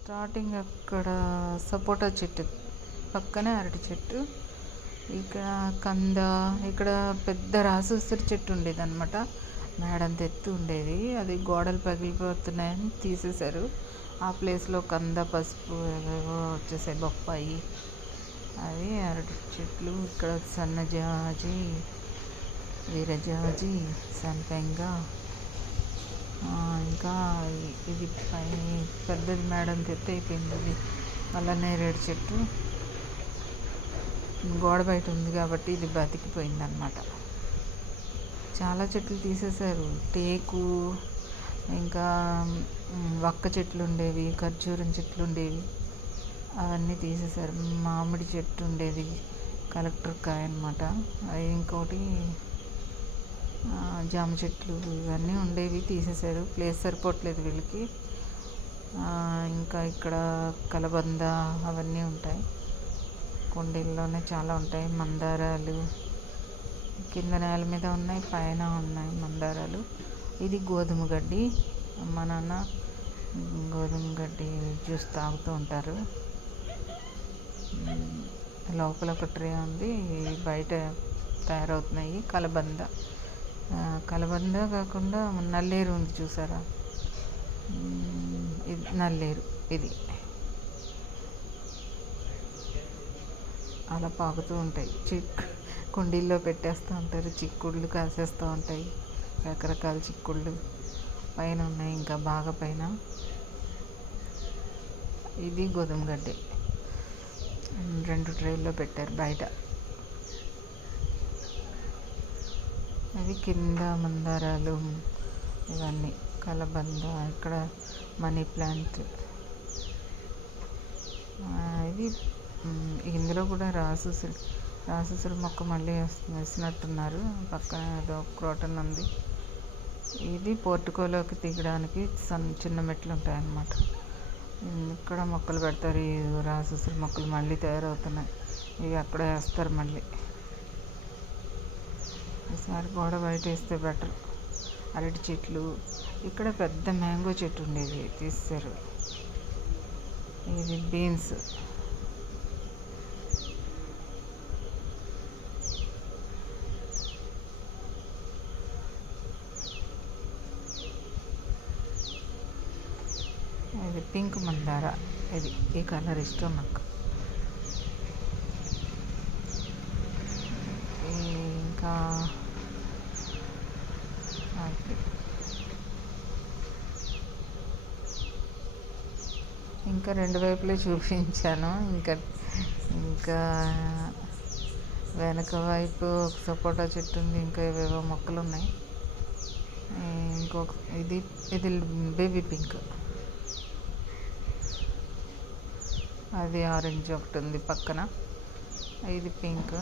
Starting అక్కడ సపోటా చెట్టు పక్కనే అరటి చెట్టు, ఇక్కడ కంద, ఇక్కడ పెద్ద రాసూసరి చెట్టు ఉండేది అనమాట. మేడంత ఎత్తు ఉండేది, అది గోడలు పగిలిపోతున్నాయని తీసేశారు. ఆ ప్లేస్లో కంద, పసుపు ఏవేవో వచ్చేసాయి, బొప్పాయి, అవి అరటి చెట్లు. ఇక్కడ సన్నజాజి, వీరజాజి, సంపెంగ, ఇంకా ఇది పై పెద్దది మేడం ఎత్తు అయిపోయింది. ఇది అల్లనేరేడు చెట్టు గోడ బయట ఉంది కాబట్టి ఇది బతికిపోయింది అనమాట. చాలా చెట్లు తీసేశారు. టేకు, ఇంకా వక్క చెట్లు ఉండేవి, ఖర్జూరం చెట్లు ఉండేవి, అవన్నీ తీసేశారు. మామిడి చెట్టు ఉండేది, కలెక్టర్ కాయ అనమాట. అవి ఇంకోటి జామ చెట్లు, ఇవన్నీ ఉండేవి, తీసేశారు. ప్లేస్ సరిపోవట్లేదు వీళ్ళకి. ఇంకా ఇక్కడ కలబంద అవన్నీ ఉంటాయి, కుండీల్లోనే చాలా ఉంటాయి. మందారాలు కింద నేల మీద ఉన్నాయి, పైన ఉన్నాయి మందారాలు. ఇది గోధుమ గడ్డి, అమ్మ నాన్న గోధుమ గడ్డి జ్యూస్ తాగుతూ ఉంటారు. లోపల ఒక ట్రే ఉంది, బయట తయారవుతున్నాయి. కలబంద కాకుండా నల్లేరు ఉంది చూసారా, ఇది నల్లేరు. ఇది అలా పాకుతూ ఉంటాయి. కుండీల్లో పెట్టేస్తూ ఉంటారు. చిక్కుళ్ళు కాసేస్తూ ఉంటాయి, రకరకాల చిక్కుళ్ళు పైన ఉన్నాయి, ఇంకా బాగా పైన. ఇది గోధుమ గడ్డి 2 ట్రేల్లో పెట్టారు బయట. అవి కింద మందారాలు, ఇవన్నీ కలబంద, ఇక్కడ మనీ ప్లాంట్. ఇది ఇందులో కూడా రాసూసరి మొక్క మళ్ళీ వేసినట్టున్నారు. పక్కన ఏదో క్రోటన్ ఉంది. ఇది పోర్టుకోలోకి దిగడానికి చిన్న మెట్లు ఉంటాయన్నమాట. ఇక్కడ మొక్కలు పెడతారు. ఈ రాసూసరి మొక్కలు మళ్ళీ తయారవుతున్నాయి, ఇవి అక్కడ వేస్తారు మళ్ళీ. ఈసారి గోడ బయట వేస్తే బెటర్. అరటి చెట్లు, ఇక్కడ పెద్ద మ్యాంగో చెట్టు ఉండేది, తీస్తారు. ఇది బీన్స్. ఇది పింక్ మందార, ఈ కలర్ ఇష్టం నాకు. ఇంకా ఇంకా 2 వైపులే చూపించాను. ఇంకా వెనక వైపు ఒక సపోటా చెట్టు ఉంది, ఇంకా ఏవేవో మొక్కలు ఉన్నాయి. ఇంకొక ఇది బేబీ పింక్, అది ఆరెంజ్ ఒకటి ఉంది పక్కన. ఇది పింక్.